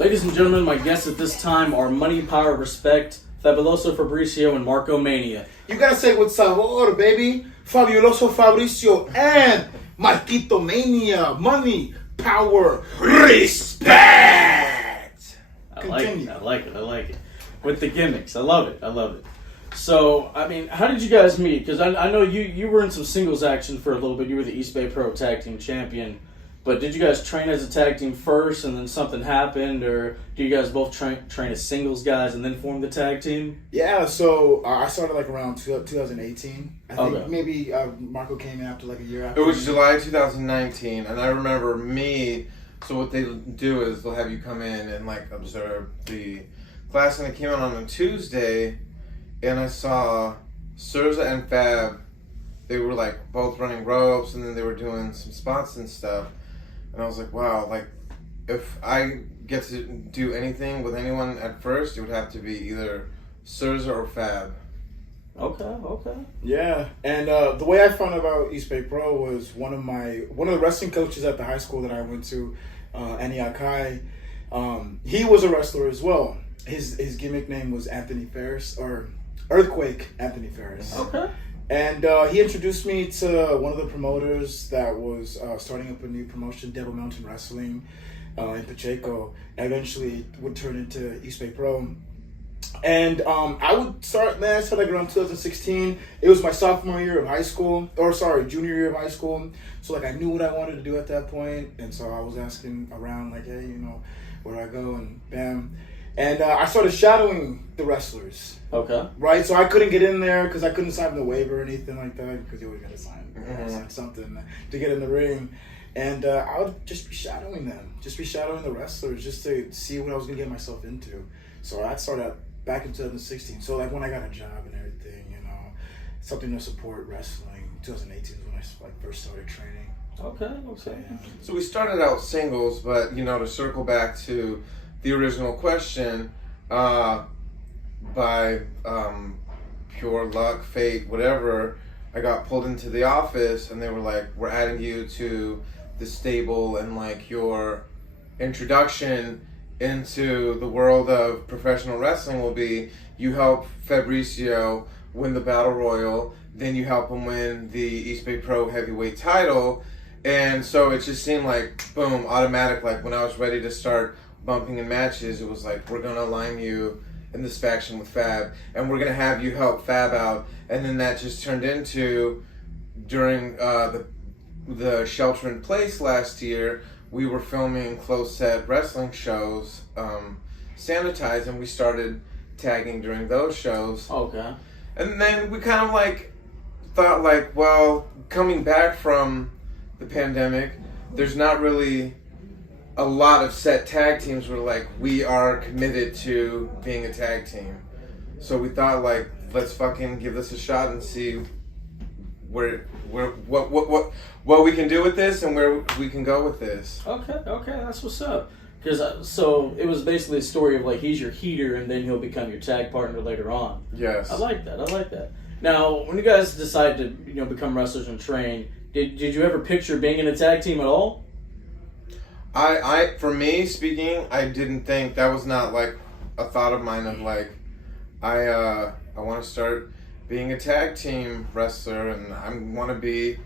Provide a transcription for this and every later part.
Ladies and gentlemen, my guests at this time are Money, Power, Respect, Fabuloso, Fabricio, and Marco Mania. You gotta say with sabor, baby. Fabuloso, Fabricio, and Marquito Mania. Money, power, respect. I like it. With the gimmicks. I love it. So, I mean, how did you guys meet? Because I know you were in some singles action for a little bit. You were the East Bay Pro Tag Team Champion. But did you guys train as a tag team first and then something happened? Or do you guys both train as singles guys and then form the tag team? Yeah, so I started like around 2018. I think maybe Marco came in after like a year after. It was July 2019, and I remember so what they do is they'll have you come in and like observe the class, and it came out on a Tuesday, and I saw Surza and Fab. They were like both running ropes, and then they were doing some spots and stuff. And I was like, wow, like if I get to do anything with anyone at first, it would have to be either Surza or Fab. Okay. Yeah, and the way I found out about East Bay Pro was one of the wrestling coaches at the high school that I went to, Aniakai. He was a wrestler as well. His gimmick name was Anthony Ferris, or Earthquake Anthony Ferris. Okay. And he introduced me to one of the promoters that was starting up a new promotion, Devil Mountain Wrestling, in Pacheco. And eventually it would turn into East Bay Pro. And I started like around 2016. It was my sophomore year of high school, junior year of high school. So like I knew what I wanted to do at that point. And so I was asking around like, hey, where do I go? And bam. And I started shadowing the wrestlers. Okay. Right? So I couldn't get in there because I couldn't sign the waiver or anything like that because you always got to sign something to get in the ring. And I would just be shadowing them. Just be shadowing the wrestlers just to see what I was going to get myself into. So that started back in 2016. So like when I got a job and everything, something to support wrestling. 2018 is when I first started training. Okay. So we started out singles, but to circle back to the original question, by pure luck, fate, whatever, I got pulled into the office and they were like, we're adding you to the stable, and like your introduction into the world of professional wrestling will be you help Fabricio win the Battle Royal, then you help him win the East Bay Pro Heavyweight title. And so it just seemed like, boom, automatic. Like when I was ready to start bumping in matches, it was like, we're going to align you in this faction with Fab, and we're going to have you help Fab out. And then that just turned into, during the shelter in place last year, we were filming closed set wrestling shows, sanitized, and we started tagging during those shows. Okay. And then we kind of like thought like, well, coming back from the pandemic, there's not really a lot of set tag teams where like we are committed to being a tag team. So we thought like, let's fucking give this a shot and see what we can do with this and where we can go with this. Okay, that's what's up. Because so it was basically a story of like he's your heater and then he'll become your tag partner later on. Yes. I like that. Now, when you guys decide to become wrestlers and train, did you ever picture being in a tag team at all? I for me speaking, I didn't think that was not like a thought of mine of like I want to start being a tag team wrestler and I want to be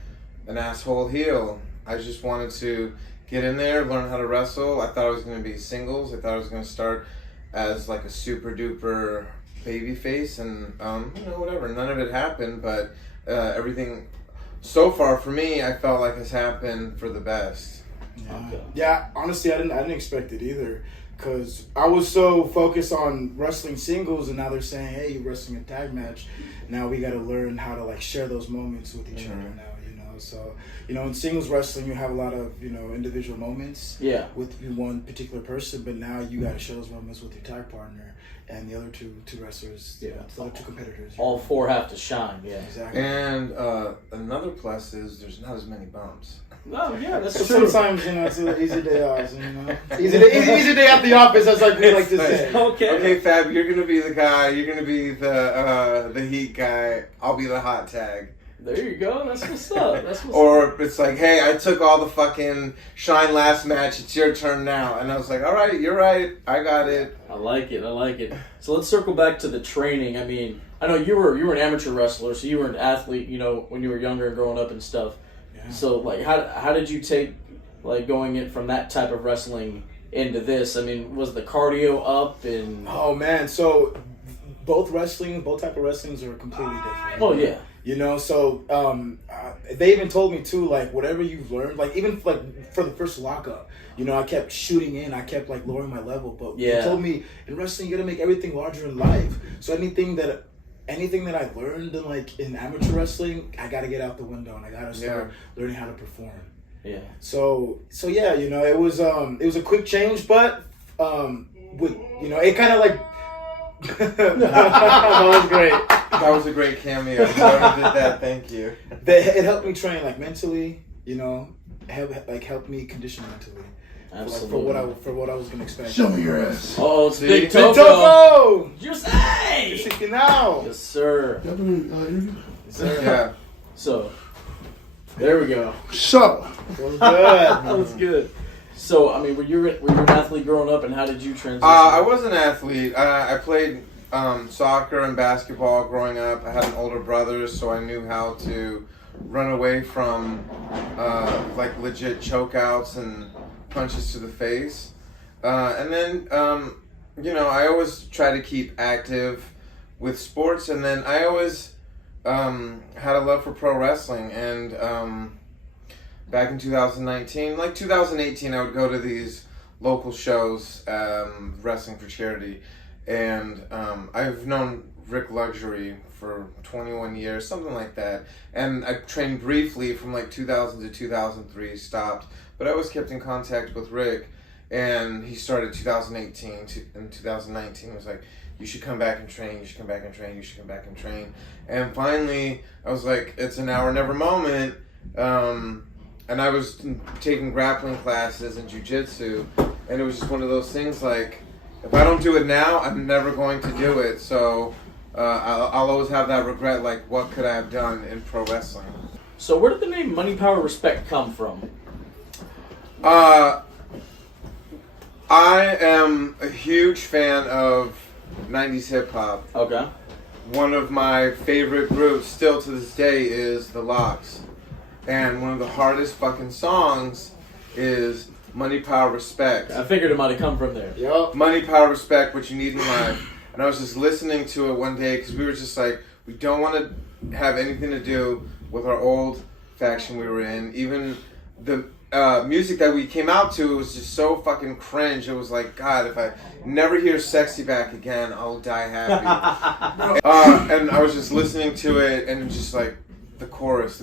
an asshole heel. I just wanted to get in there, learn how to wrestle. I thought I was going to be singles. I thought I was going to start as like a super duper baby face, and whatever. None of it happened, but everything so far for me, I felt like has happened for the best. Yeah, honestly, I didn't expect it either, because I was so focused on wrestling singles, and now they're saying, hey, you're wrestling a tag match. Now we got to learn how to like share those moments with each other now. So, in singles wrestling, you have a lot of, individual moments with one particular person, but now you got to share those moments with your tag partner and the other two wrestlers, the other two competitors. All four have to shine, Exactly. And another plus is there's not as many bumps. Oh, yeah, that's true. Sometimes, it's an easy day off, Easy day at the office, that's like we like to say. Okay, Fab, you're going to be the guy, you're going to be the heat guy, I'll be the hot tag. There you go. That's what's up. That's what's Or it's like, hey, I took all the fucking shine last match. It's your turn now. And I was like, all right, you're right. I got it. I like it. I like it. So let's circle back to the training. I mean, I know you were an amateur wrestler, so you were an athlete, you know, when you were younger and growing up and stuff. Yeah. So like, how did you take like going in from that type of wrestling into this? I mean, was the cardio up and? Oh man, so both type of wrestlings are completely different. Oh yeah. You know, so they even told me too, like whatever you've learned, like even like for the first lockup, you know, I kept shooting in, I kept like lowering my level, but they told me in wrestling you gotta make everything larger in life. So anything that I learned in amateur wrestling, I gotta get out the window and I gotta start learning how to perform. Yeah. So yeah, you know, it was a quick change, but with you know, it kind of like that was great. That was a great cameo. Whoever did that, thank you. It helped me train like mentally, you know, helped me condition mentally. Absolutely. For what I was gonna expect. Show me your ass. Oh, it's See? Big Big Toko. Just Hey! now. Yes, sir. Y'all doing interview? Yeah. So, there we go. So. That was good. That was good. So, I mean, were you an athlete growing up, and how did you transition? I was an athlete. I played soccer and basketball growing up. I had an older brother, so I knew how to run away from like legit chokeouts and punches to the face. And then, you know, I always try to keep active with sports, and then I always had a love for pro wrestling. And back in 2019, like 2018, I would go to these local shows, wrestling for charity. And I've known Rick Luxury for 21 years, something like that. And I trained briefly from like 2000 to 2003, stopped. But I always kept in contact with Rick. And he started 2018. In 2019, he was like, you should come back and train, you should come back and train, you should come back and train. And finally, I was like, it's an hour never moment. And I was taking grappling classes and jiu-jitsu. And it was just one of those things like, if I don't do it now, I'm never going to do it. So I'll always have that regret, like, what could I have done in pro wrestling? So where did the name Money, Power, Respect come from? I am a huge fan of 90s hip-hop. Okay. One of my favorite groups still to this day is The Lox. And one of the hardest fucking songs is Money, Power, Respect. I figured it might have come from there. Yep. Money, Power, Respect, what you need in life. And I was just listening to it one day because we were just like, we don't want to have anything to do with our old faction we were in. Even the music that we came out to was just so fucking cringe. It was like, God, if I never hear Sexy back again, I'll die happy. And I was just listening to it and just like, the chorus.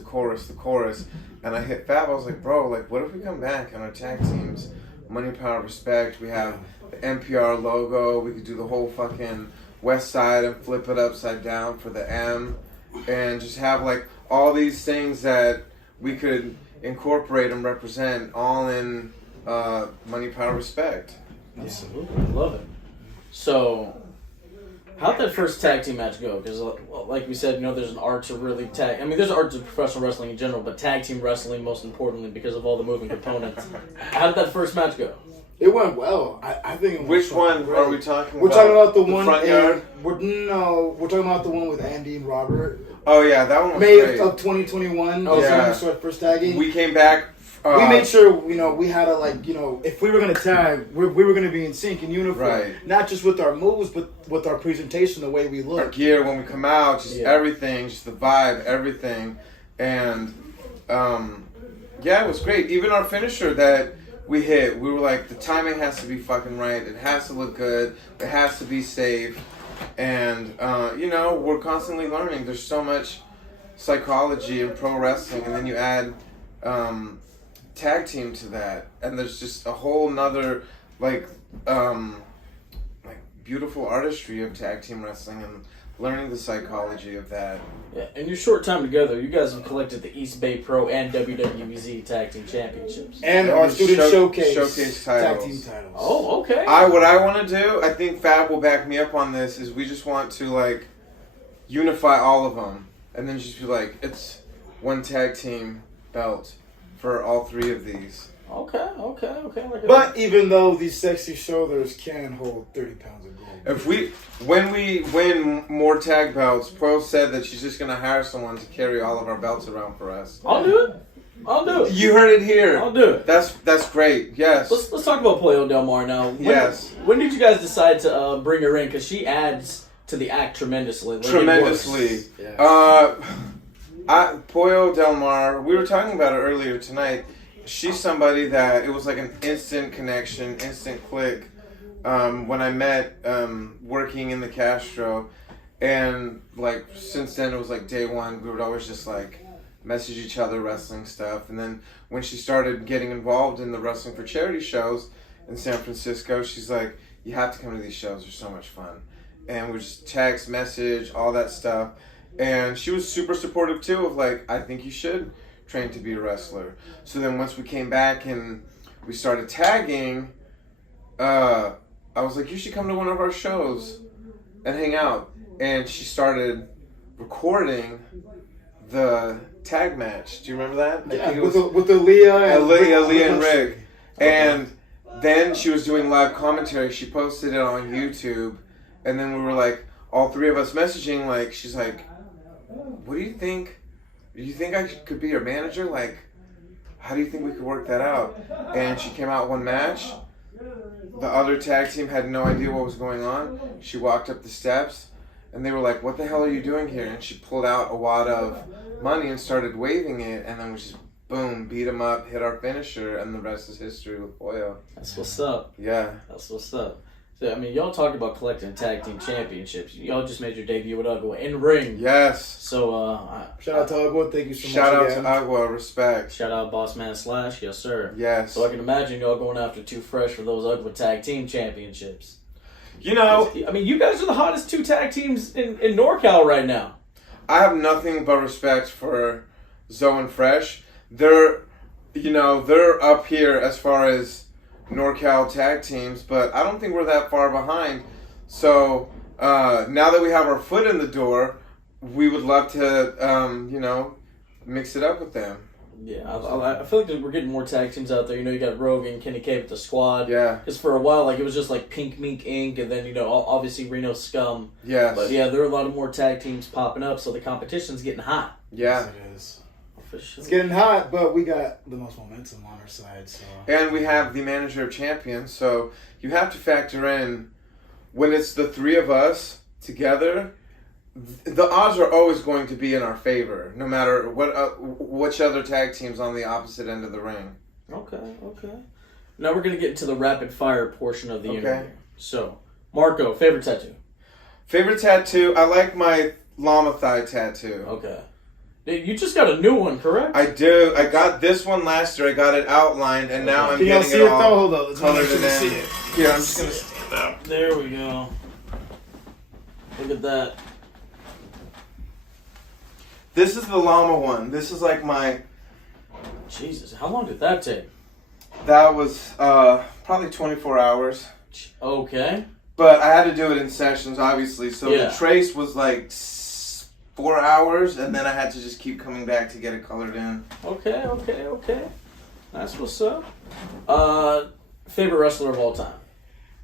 And I hit Fab. I was like, bro, like, what if we come back on our tag teams? Money, Power, Respect. We have the NPR logo. We could do the whole fucking West Side and flip it upside down for the M. And just have, like, all these things that we could incorporate and represent all in Money, Power, Respect. Absolutely. I love it. So, how'd that first tag team match go? Because, like we said, you know, there's an art to really tag. I mean, there's an art to professional wrestling in general, but tag team wrestling most importantly because of all the moving components. How did that first match go? It went well. I think it went Which one are we talking about? We're talking about the one front yard? we're talking about the one with Andy and Robert. Oh, yeah, that one was May great. of 2021. Oh, That's when yeah. we started first tagging. We came back. We made sure, you know, we had to, like, you know, if we were going to tag, we were going to be in sync, in uniform. Right. Not just with our moves, but with our presentation, the way we look. Our gear when we come out, just everything, just the vibe, everything. And, yeah, it was great. Even our finisher that we hit, we were like, the timing has to be fucking right. It has to look good. It has to be safe. And, you know, we're constantly learning. There's so much psychology in pro wrestling. And then you add tag team to that. And there's just a whole nother, like beautiful artistry of tag team wrestling and learning the psychology of that. Yeah, in your short time together, you guys have collected the East Bay Pro and WWZ Tag Team Championships. And our student showcase tag titles. team titles. Oh, okay. What I want to do, I think Fab will back me up on this, is we just want to, like, unify all of them. And then just be like, it's one tag team belt for all 3 of these. Okay. But even though these sexy shoulders can hold 30 pounds of gold. When we win more tag belts, Pro said that she's just going to hire someone to carry all of our belts around for us. I'll do it. You heard it here. I'll do it. That's great. Yes. Let's talk about Pollo Del Mar now. When did you guys decide to bring her in? Because she adds to the act tremendously. Tremendously. Yeah. Pollo Del Mar, we were talking about it earlier tonight. She's somebody that it was like an instant connection, instant click. When I met working in the Castro, and like since then it was like day one. We would always just like message each other wrestling stuff, and then when she started getting involved in the Wrestling for Charity shows in San Francisco, she's like, "You have to come to these shows. They're so much fun." And we just text, message, all that stuff, and she was super supportive too. Of like, I think you should train to be a wrestler. So then once we came back and we started tagging, I was like, you should come to one of our shows and hang out. And she started recording the tag match. Do you remember that? Yeah, I think with Aaliyah and Rick. And then she was doing live commentary. She posted it on YouTube. And then we were like, all 3 of us messaging, like, she's like, what do you think? Do you think I could be your manager? Like, how do you think we could work that out? And she came out one match. The other tag team had no idea what was going on. She walked up the steps, and they were like, what the hell are you doing here? And she pulled out a wad of money and started waving it, and then we just, boom, beat him up, hit our finisher, and the rest is history with Pollo. That's what's up. Yeah. That's what's up. So, I mean, y'all talked about collecting tag team championships. Y'all just made your debut with Agua in ring. Yes. So, shout out to Agua. Thank you so much. Shout out to Agua. Respect. Shout out Boss Man Slash. Yes, sir. Yes. So I can imagine y'all going after Too Fresh for those Agua tag team championships. You know, I mean, you guys are the hottest 2 tag teams in NorCal right now. I have nothing but respect for Zoe and Fresh. They're up here as far as NorCal tag teams, but I don't think we're that far behind. So now that we have our foot in the door, we would love to, mix it up with them. Yeah, I feel like we're getting more tag teams out there. You got Rogan, Kenny K with the Squad. Yeah. Because for a while, it was just like Pink Mink Inc. and then, obviously Reno Scum. Yes. But yeah, there are a lot of more tag teams popping up, so the competition's getting hot. Yeah. Yes, it is. For sure. It's getting hot, but we got the most momentum on our side. So. And we have the manager of champions, so you have to factor in when it's the 3 of us together, the odds are always going to be in our favor, no matter which other tag team's on the opposite end of the ring. Okay. Now we're going to get into the rapid fire portion of the interview. So, Marco, favorite tattoo? Favorite tattoo? I like my llama thigh tattoo. Okay. You just got a new one, correct? I do. I got this one last year. I got it outlined, and now I'm getting see it all Hold on. Let's colored make sure in. we see it. Here, I'm just going to stand up. There we go. Look at that. This is the llama one. This is like my... Jesus, how long did that take? That was probably 24 hours. Okay. But I had to do it in sessions, obviously. So Yeah. the trace was like 4 hours, and then I had to just keep coming back to get it colored in. Okay. That's what's up. Favorite wrestler of all time?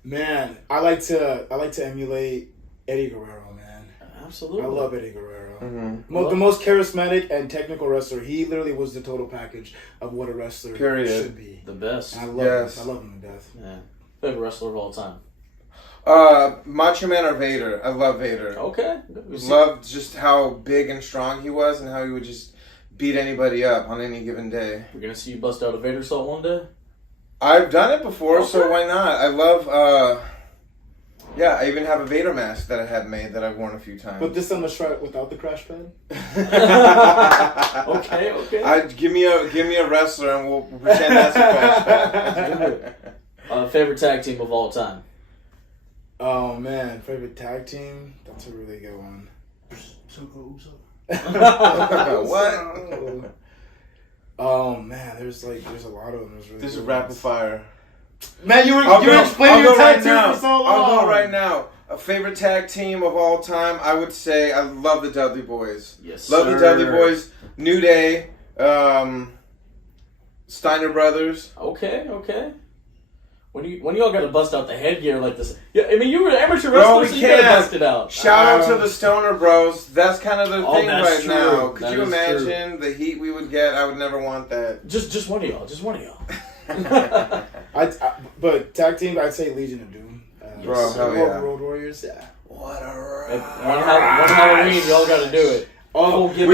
Man, I like to emulate Eddie Guerrero, man. Absolutely. I love Eddie Guerrero. Mm-hmm. The most charismatic and technical wrestler. He literally was the total package of what a wrestler should be. The best. And I love him to death. Yeah. Favorite wrestler of all time? Macho Man or Vader. I love Vader. Okay. Loved just how big and strong he was and how he would just beat anybody up on any given day. We're going to see you bust out a Vader salt one day? I've done it before, Okay. so why not? I love, I even have a Vader mask that I had made that I've worn a few times. But this time let's try it without the crash pad. Okay. Give me a wrestler and we'll pretend that's a crash pad. Favorite tag team of all time? Oh man, favorite tag team? That's a really good one. What? Oh man, there's a lot of them. This is rapid fire. Man, you were explaining your tag team for so long. I'll go right now. A favorite tag team of all time, I would say I love the Dudley Boys. Yes, love sir. the Dudley Boys. New Day, Steiner Brothers. Okay. When y'all gotta bust out the headgear like this? Yeah, I mean you were an amateur Bro, wrestler, we so you gotta can't. bust it out. Shout out to the Stoner Bros. That's kind of the thing that's right true. now. Could That you is imagine the heat we would get? I would never want that. Just one of y'all. Just one of y'all. But tag team, I'd say Legion of Doom. Bro, hell yeah. Road Warriors, yeah. What a ride. One Halloween, y'all gotta do it. Oh, we did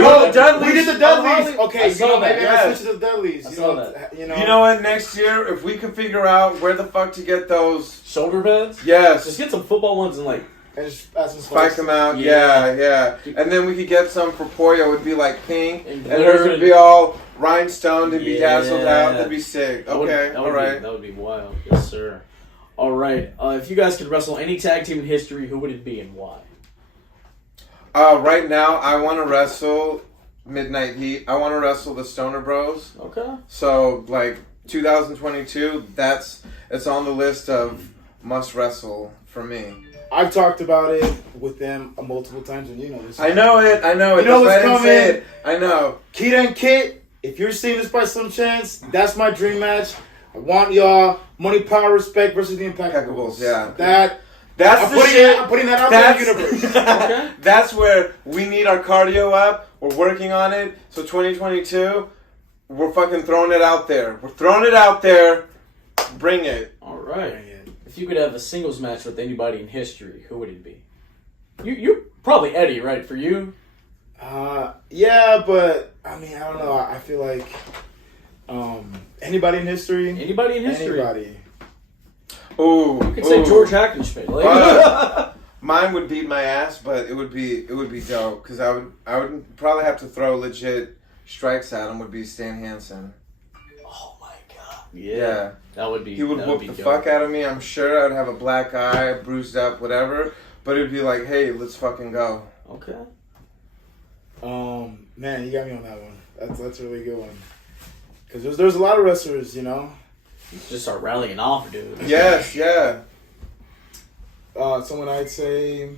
the Dudleys. Okay, I saw that, maybe yes. I switch to the Dudleys. I saw that. You know. You know what? Next year, if we could figure out where the fuck to get those, Shoulder pads? Just yes, get some football ones and like And just add some spike spice. them out. Yeah. Yeah. And then we could get some for Pollo. It would be like pink, And and hers glitter would be all rhinestoned and bedazzled Yeah. out. That'd be sick. that would- Okay, that would all right. That would be wild. Yes, sir. All right. If you guys could wrestle any tag team in history, who would it be and why? Right now, I want to wrestle Midnight Heat. I want to wrestle the Stoner Bros. Okay. So, like 2022, it's on the list of must wrestle for me. I've talked about it with them multiple times, and you know this. I know it. You know That's why what's I didn't say coming. it. I know. Kid and Kit, if you're seeing this by some chance, that's my dream match. I want y'all money, power, respect versus the Impeccables. Yeah. I'm putting that out there in the universe. Okay. That's where we need our cardio up. We're working on it. So 2022, we're fucking throwing it out there. We're throwing it out there. Bring it. All right. If you could have a singles match with anybody in history, who would it be? You probably Eddie, right? For you? Yeah, but I mean, I don't know. I feel like anybody in history. Anybody in history? Anybody. Ooh. You could say George Hackenschmidt. Mine would beat my ass, but it would be dope because I would probably have to throw legit strikes at him. Would be Stan Hansen. Oh my god. Yeah. That would be. He would that whoop be the dope. fuck out of me. I'm sure I would have a black eye, bruised up, whatever. But it'd be like, hey, let's fucking go. Okay. Man, you got me on that one. That's a really good one. Because there's a lot of wrestlers, you know. Just start rallying off, dude. Yes, yeah. Someone I'd say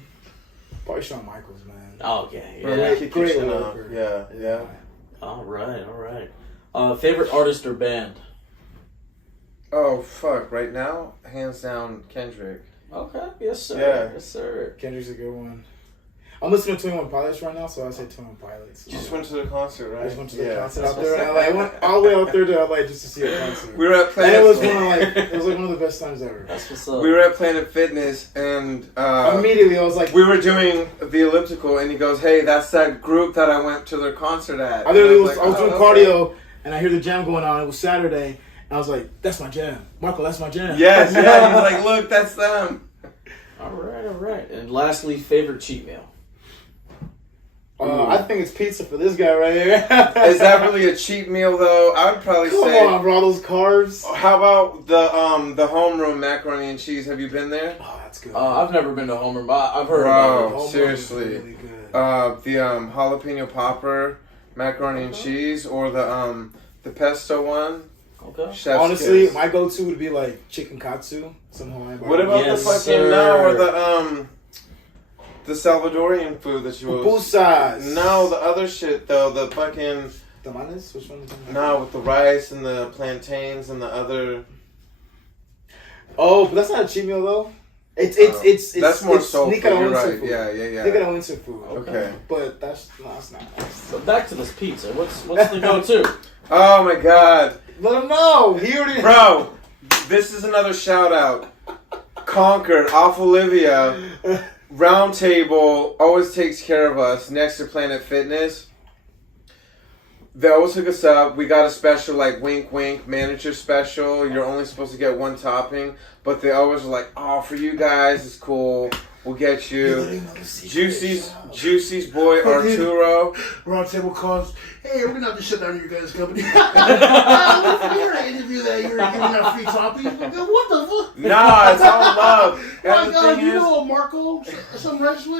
probably Shawn Michaels, man. Okay. Or Yeah. make it Great kitchen worker. up. Yeah. All right. Favorite artist or band? Oh, fuck. Right now, hands down, Kendrick. Okay. Yes, sir. Yeah. Yes, sir. Kendrick's a good one. I'm listening to 21 Pilots right now, so I say 21 Pilots. You just went to the concert, right? I just went to the concert That's out there in what's LA. I went all the way out there to LA just to see a concert. We were at And Planet it was one of the best times ever. That's what's up. We were at Planet Fitness, and Immediately, I was like, we were doing the elliptical, and he goes, "Hey, that's that group that I went to their concert at." I literally was, like, I was "Oh, doing okay." cardio, and I hear the jam going on. It was Saturday, and I was like, "That's my jam, Marco. That's my jam." Yes, yeah. He was like, "Look, that's them." All right. And lastly, favorite cheat meal. I think it's pizza for this guy right here. Is that really a cheap meal though? I would probably Come say. on, bro, those carbs. How about the homeroom macaroni and cheese? Have you been there? Oh, that's good. I've never been to Homer, but I've heard about it. Bro, Homeroom is seriously. really good. The jalapeno popper macaroni and cheese, or the pesto one. Okay. Chef's Honestly, kiss. my go-to would be like chicken katsu, some Hawaiian What about Yes, the fucking sir. or the Salvadorian food that you pupusas? No, the other shit though, the fucking Tamales? Which one is that? no, with the rice and the plantains and the other. Oh, but that's not a cheat meal though. It's that's more it's soul food. You're Nicaraguan right. food. Yeah. Nicaraguan food. Okay. But that's not. So back to this pizza. What's the go-to? Oh my god, Let him know. He already. bro! This is another shout out. Concord off Olivia. Round Table always takes care of us next to Planet Fitness. They always hook us up. We got a special like wink wink manager special. You're only supposed to get one topping, but they always are like, oh, for you guys it's cool. We'll get you. Juicy's boy Arturo. Round Table calls, hey, we're not to shut down your guys' company. You're an interview that you're giving out free toppings. What the fuck? Nah, it's all love. My And the God, thing you is, know Marco, some wrestler?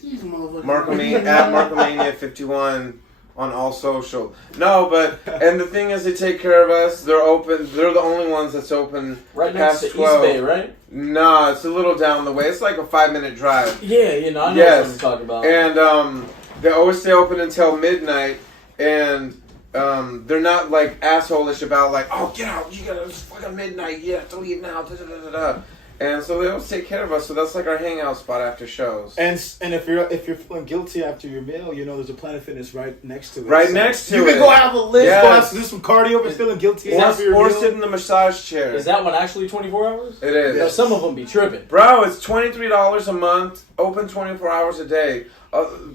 These motherfuckers. at Markomania 51 on all social. No, but and the thing is, they take care of us. They're open. They're the only ones that's open Right next past to 12. East Bay, right? Nah, it's a little down the way. It's like a 5-minute drive. Yeah, I know Yes. what you're talking about. And they always stay open until midnight. and they're not like asshole-ish about like, oh, get out, you gotta, it's fucking midnight, you have to leave now, da da da da da. And so they always take care of us. So that's like our hangout spot after shows. And if you're feeling guilty after your meal, you know there's a Planet Fitness right next to it. Right next to it. You can go have a lift, Yes. go out to do some cardio, but feeling guilty after your Or meal. sit in the massage chair. Is that one actually 24 hours? It is. Now, some of them be tripping. Bro, it's $23 a month, open 24 hours a day.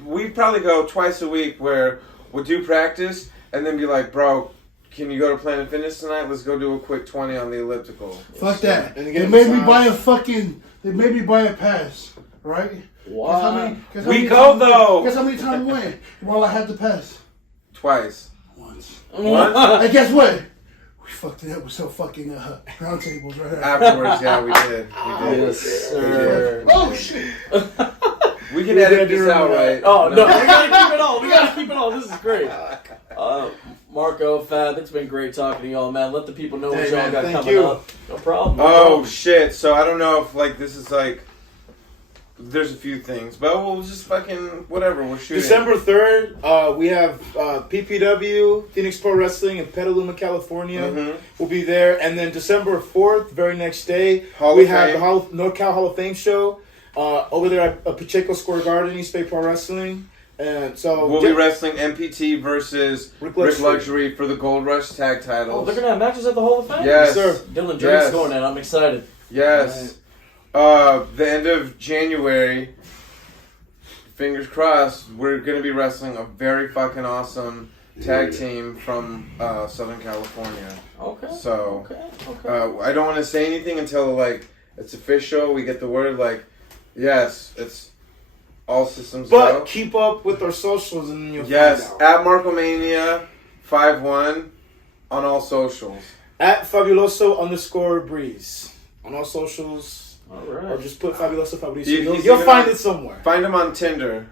We probably go twice a week where we'll do practice and then be like, bro, can you go to Planet Fitness tonight? Let's go do a quick 20 on the elliptical. Fuck that. And They made me buy a pass, right? What? We go, though. Guess how many times we went while I had the pass? Twice. Once. Once? And guess what? We fucked it up with some fucking round tables right here. Afterwards, yeah, we did. We did. Yes, sir. Oh, shit. We can edit this out, right? Oh, no, we gotta keep it all. We gotta keep it all. This is great. Marco, Fab, it's been great talking to y'all, man. Let the people know what Hey, y'all man, got thank coming you. up. No problem. No Oh, problem. shit. So I don't know if, like, this is, like, there's a few things. But we'll just fucking, whatever, we're shooting. December 3rd, we have PPW, Phoenix Pro Wrestling in Petaluma, California. Mhm. We'll be there. And then December 4th, very next day, Hall we of have Fame. the NorCal Hall of Fame show over there at Pacheco Square Garden, East Bay Pro Wrestling. And so We'll be wrestling MPT versus Rick Rick Luxury. Luxury for the Gold Rush tag Oh, titles. they're gonna have matches at the Hall of Fame? Yes. sir. Dylan Drake's Yes. going in. I'm excited. Yes. The end of January, fingers crossed, we're going to be wrestling a very fucking awesome tag team from Southern California. Okay. So, Okay. I don't want to say anything until, like, it's official. We get the word, like, yes, it's all systems But go. keep up with our socials and you'll Yes, find out. at Marcomania51 on all socials. At Fabuloso_Breeze on all socials. All Or right. just put Fabuloso Fabricio. He's You'll even find on- it somewhere. Find him on Tinder.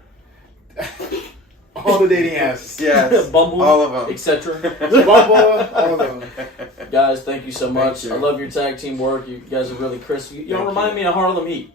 All the dating apps. Yes, Bumble, all of them. etc. Bumble, all of them. Guys, thank you so much. you. I love your tag team work. You guys are really crisp. You don't Thank remind you. me of Harlem Heat.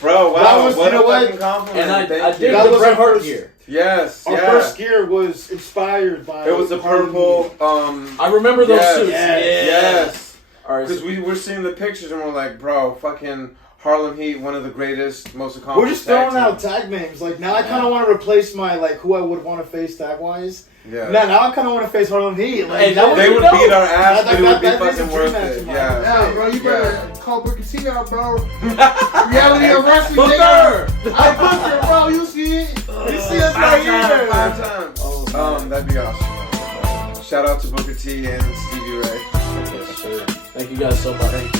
Bro, That wow, was- what you a know what? fucking compliment. And I Thank did you. That the was Bret our Hart first- gear. Yes, Our yeah. first gear was inspired by. It was the Harlem purple, Heat. I remember those Yes, suits. yes. All right. Because we were seeing the pictures and we're like, bro, fucking Harlem Heat, one of the greatest, most accomplished We're just throwing tag out teams. tag names. Like now, I kind of want to replace my who I would want to face tag wise. Yeah. Now I kind of want to face Harlem Heat. Like Hey, that They You would know, beat our ass, but it would be that is a fucking dream worth match it. of mine. Yeah. Yeah, bro, you better Yeah. call Booker T out, bro. Reality of wrestling. Booker! I Booker, bro. You see it? You see us right here. 5 times. Oh, That'd be awesome. Shout out to Booker T and Stevie Ray. yes, sir. Thank you guys so much. Thank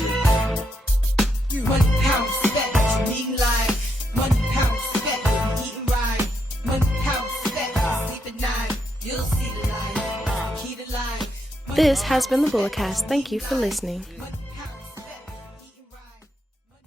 you. 1 pound spec, eating live. 1 pound spec, eating right. 1 pound spec, sleep at night. You'll see the light. Key to life. This has been the Bulletcast. Thank you for listening.